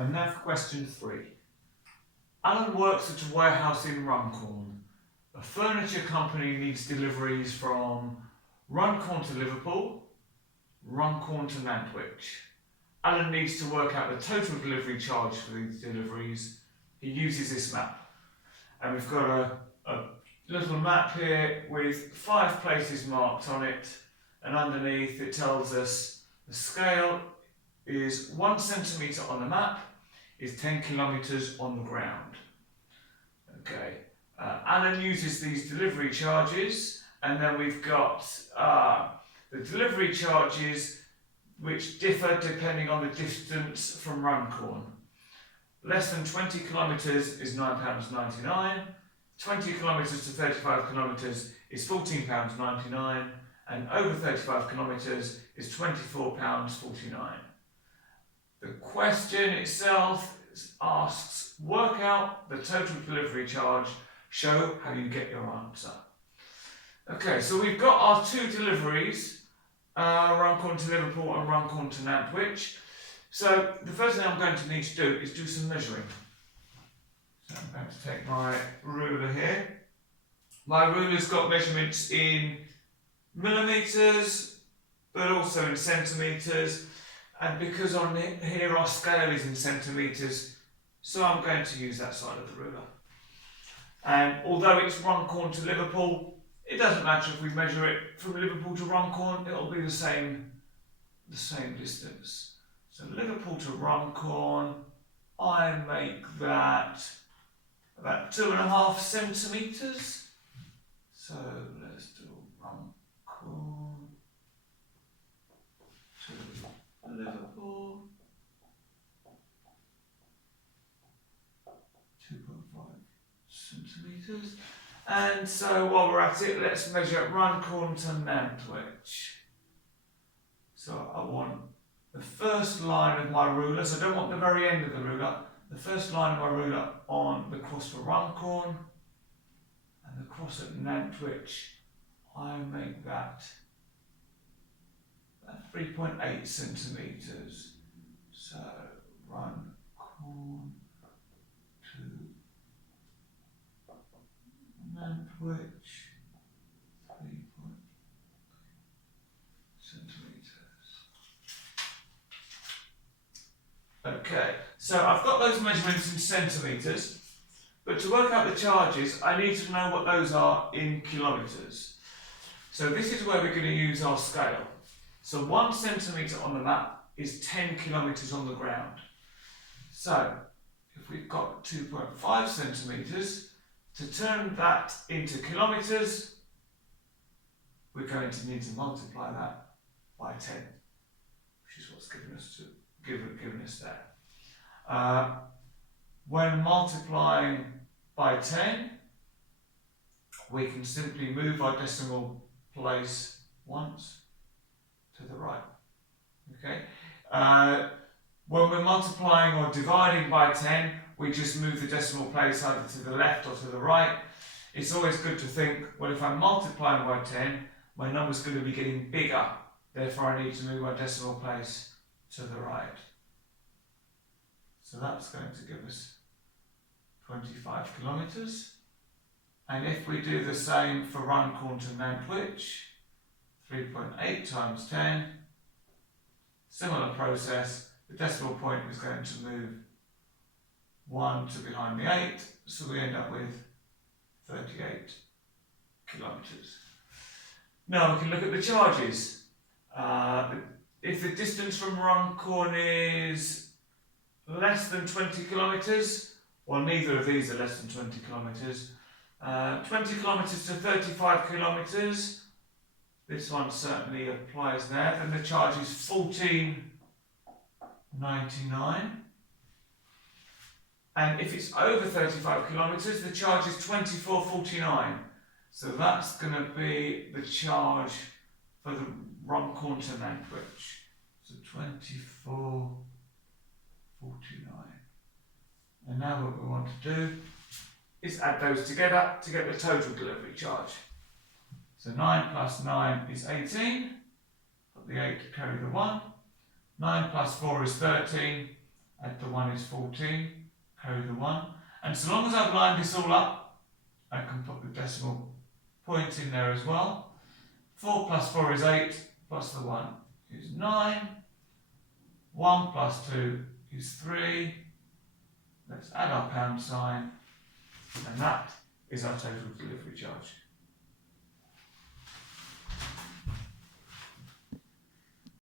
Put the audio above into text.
And now for question 3. Alan works at a warehouse in Runcorn. A furniture company needs deliveries from Runcorn to Liverpool, Runcorn to Nantwich. Alan needs to work out the total delivery charge for these deliveries. He uses this map. And we've got a little map here with 5 places marked on it, and underneath it tells us the scale is 1 centimetre on the map, is 10 kilometres on the ground. Okay, Alan uses these delivery charges, and then we've got the delivery charges which differ depending on the distance from Runcorn. Less than 20 kilometres is £9.99, 20 kilometres to 35 kilometres is £14.99, and over 35 kilometres is £24.49. The question itself asks, work out the total delivery charge, show how you get your answer. Okay, so we've got our 2 deliveries, Runcorn to Liverpool and Runcorn to Nantwich. So the first thing I'm going to need to do is do some measuring. So I'm going to take my ruler here. My ruler's got measurements in millimetres, but also in centimetres. And because on here our scale is in centimetres, so I'm going to use that side of the ruler. And although it's Runcorn to Liverpool, it doesn't matter if we measure it from Liverpool to Runcorn, it'll be the same distance. So Liverpool to Runcorn, I make that about 2.5 centimetres. So let's do Runcorn to Liverpool, 2.5 centimetres. And so while we're at it, let's measure Runcorn to Nantwich. So I want the first line of my ruler, so I don't want the very end of the ruler, the first line of my ruler on the cross for Runcorn, and the cross at Nantwich, I make that 3.8 centimetres. So Runcorn to Nantwich, 3.8 centimetres. Okay, so I've got those measurements in centimetres, but to work out the charges, I need to know what those are in kilometres. So this is where we're going to use our scale. So 1 centimetre on the map is 10 kilometres on the ground. So if we've got 2.5 centimetres, to turn that into kilometres, we're going to need to multiply that by 10, which is what's given us there. When multiplying by 10, we can simply move our decimal place once to the right. Okay. When we're multiplying or dividing by 10, we just move the decimal place either to the left or to the right. It's always good to think, well, if I'm multiplying by 10, my number's going to be getting bigger. Therefore, I need to move my decimal place to the right. So that's going to give us 25 kilometres. And if we do the same for Runcorn to Nantwich, 3.8 times 10, similar process, the decimal point is going to move 1 to behind the 8, so we end up with 38 kilometres. Now we can look at the charges. If the distance from Runcorn is less than 20 kilometres, well, neither of these are less than 20 kilometres. 20 kilometres to 35 kilometres, this one certainly applies there. Then the charge is £14.99. And if it's over 35 kilometres, the charge is £24.49. So that's going to be the charge for the Runcorn to Nantwich. So £24.49. And now what we want to do is add those together to get the total delivery charge. So 9 plus 9 is 18. Put the 8 to carry the 1. 9 plus 4 is 13. add the 1 is 14, carry the 1. And so long as I've lined this all up, I can put the decimal point in there as well. 4 plus 4 is 8, plus the 1 is 9. 1 plus 2 is 3. Let's add our pound sign, and that is our total delivery charge.